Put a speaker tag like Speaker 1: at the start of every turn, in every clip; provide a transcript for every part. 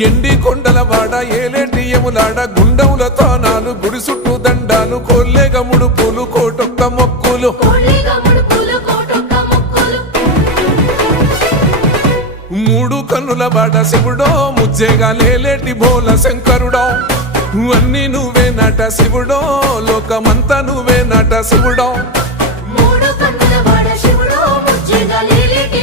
Speaker 1: ఎండి కొండల వాడ ఏలేటి యములాడ గుండముల తానాలు గుడి చుట్టూ దండాలు కొల్లేగ ముడుపులు కోటొక్క మొక్కులు. మూడు కన్నుల బాట శివుడో ముజ్జేగా లేలేటి బోల శంకరుడో. అన్ని నువ్వే నట శివుడో లోకమంతా నువ్వే నట శివుడో.
Speaker 2: మూడు కన్నుల వాడ శివుడో ముజ్జేగా లేలేటి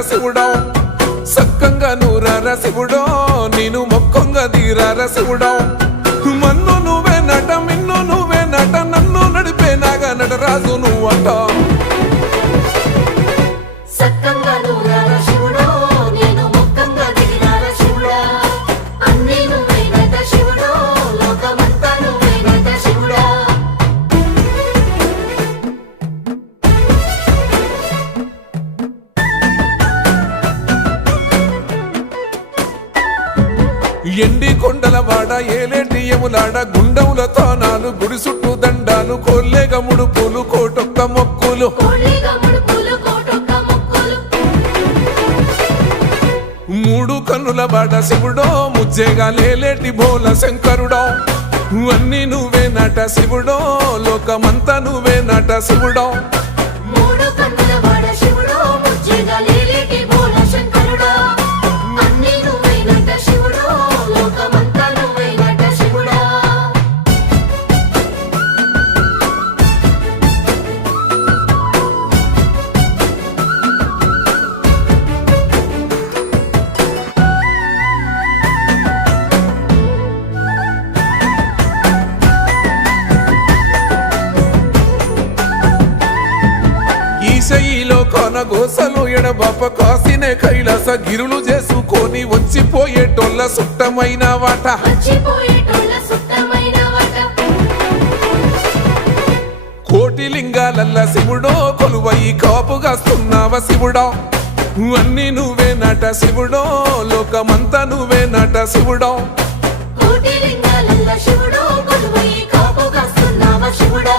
Speaker 1: దీరార శివుడో సక్కంగా నూరార శివుడో నేను మొక్కంగా దీరార శివుడో ఎండి కొండలవాడ ఏలేటి ఎములాడ గుండముల తానాలు గుడి చుట్టూ దండాలు కొల్లేగ పూలు కోటొక్క మొక్కులు.
Speaker 2: మూడు
Speaker 1: కన్నుల వాడ శివుడో ముజ్జేగా లేలేటి భోల శంకరుడో. అన్ని నువ్వే నట శివుడో లోకమంతా నువ్వే నట శివుడో. ఈశయిలో కొన గోసలు ఎడబాప కాసినే కైలాస గిరులు చేసుకొని వచ్చిపోయేటోళ్ళ సుట్టమైన వాట. కోటి లింగాలల్ల శివుడో కొలువయి కాపుగాస్తున్నావ శివుడో. అన్ని నువ్వే నట శివుడో లోకమంతా నువ్వే నట శివుడో.
Speaker 2: కొలువై కాపుగాస్తున్నావ శివుడా.